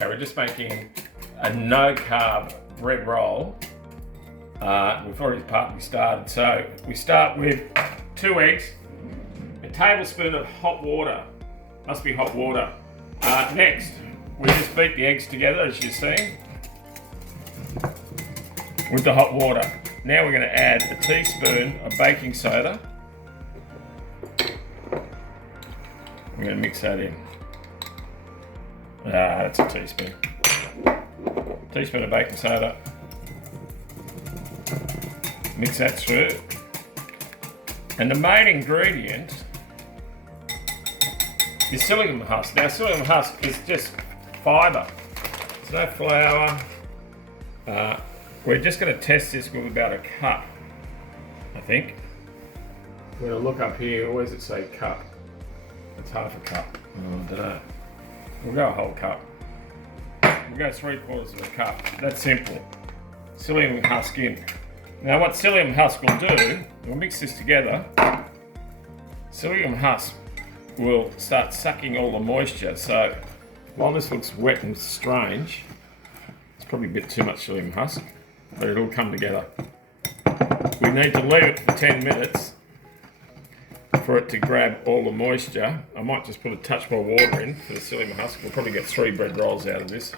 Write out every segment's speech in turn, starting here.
We're just making a no-carb bread roll. We've already partly started. So we start with 2 eggs, a tablespoon of hot water. Must be hot water. Next, we just beat the eggs together, as you've seen, with the hot water. Now we're going to add a teaspoon of baking soda. We're going to mix that in. That's a teaspoon. Teaspoon of baking soda. Mix that through. And the main ingredient is psyllium husk. Now, psyllium husk is just fibre. There's no flour. We're just going to test this with about a cup, I think. We're going to look up here. Where does it say cup? It's half a cup. I don't know. We'll go a whole cup. We'll go 3/4 of a cup. That's simple. Psyllium husk in. Now what psyllium husk will do, we'll mix this together. Psyllium husk will start sucking all the moisture. So while this looks wet and strange, it's probably a bit too much psyllium husk, but it'll come together. We need to leave it for 10 minutes for it to grab all the moisture. I might just put a touch more water in for the psyllium husk. We'll probably get 3 bread rolls out of this.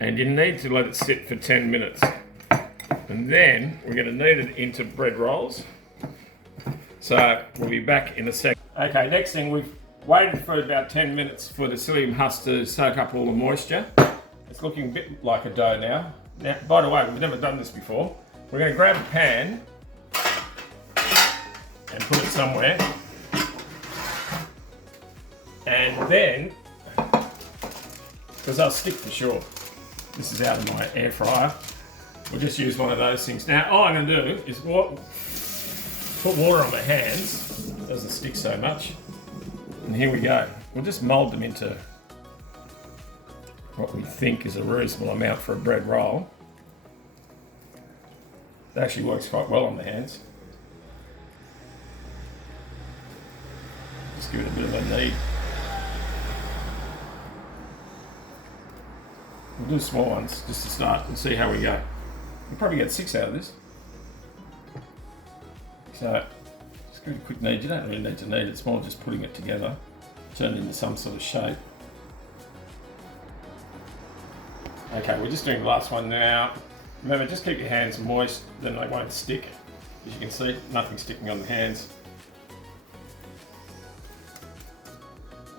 And you need to let it sit for 10 minutes. And then we're going to knead it into bread rolls. So we'll be back in a sec. Okay, next thing, we've waited for about 10 minutes for the psyllium husk to soak up all the moisture. It's looking a bit like a dough now. Now, by the way, we've never done this before. We're going to grab a pan and put it somewhere. And then, because I'll stick for sure. This is out of my air fryer. We'll just use one of those things. Now, all I'm going to do is put water on my hands. It doesn't stick so much. And here we go. We'll just mould them into what we think is a reasonable amount for a bread roll. It actually works quite well on the hands. Just give it a bit of a knead. We'll do small ones just to start and see how we go. We'll probably get 6 out of this. So, just give it a quick knead. You don't really need to knead, it's more just putting it together, turn it into some sort of shape. Okay, we're just doing the last one now. Remember, just keep your hands moist, then they won't stick. As you can see, nothing sticking on the hands.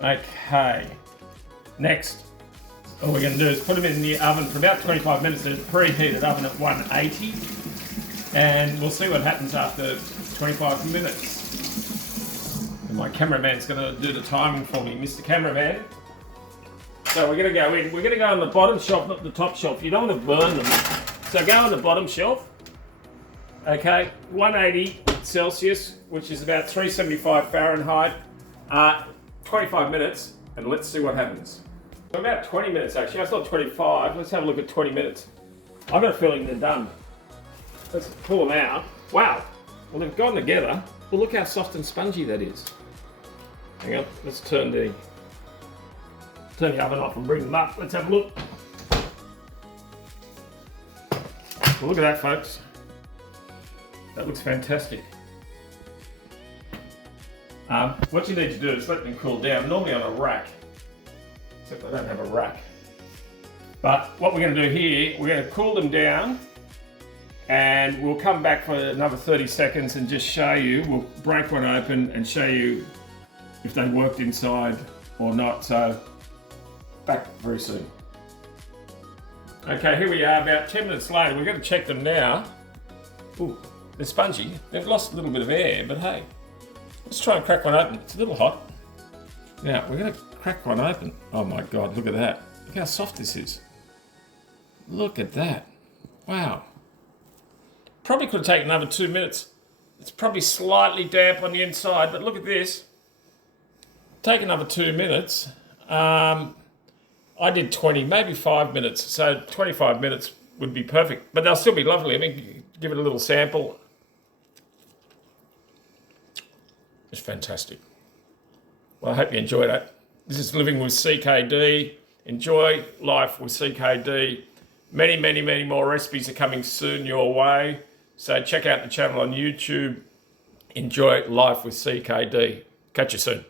Okay, next, all we're going to do is put them in the oven for about 25 minutes in a preheated oven at 180, and we'll see what happens after 25 minutes. And my cameraman's going to do the timing for me, Mr. Cameraman. So we're going to go in. We're going to go on the bottom shelf, not the top shelf. You don't want to burn them. So go on the bottom shelf. Okay, 180 Celsius, which is about 375 Fahrenheit. 25 minutes, and let's see what happens. So about 20 minutes actually. I thought 25. Let's have a look at 20 minutes. I've got a feeling they're done. Let's pull them out. Wow. Well, they've gone together. Well, look how soft and spongy that is. Hang on. Let's turn the oven off and bring them up. Let's have a look. Well, look at that, folks. That looks fantastic. What you need to do is let them cool down, normally on a rack, except I don't have a rack. But what we're going to do here, we're going to cool them down, and we'll come back for another 30 seconds and just show you. We'll break one open and show you if they worked inside or not. So back very soon. Okay, here we are about 10 minutes later. We're going to check them now. Ooh, they're spongy. They've lost a little bit of air, but hey, let's try and crack one open. It's a little hot. Now, we're going to crack one open. Oh my God, look at that. Look how soft this is. Look at that. Wow. Probably could have taken another 2 minutes. It's probably slightly damp on the inside, but look at this. Take another 2 minutes. I did 20, maybe 5 minutes. So 25 minutes would be perfect, but they'll still be lovely. I mean, give it a little sample. It's fantastic. Well, I hope you enjoyed that. This is Living with CKD. Enjoy life with CKD. Many, many, many more recipes are coming soon your way. So check out the channel on YouTube. Enjoy life with CKD. Catch you soon.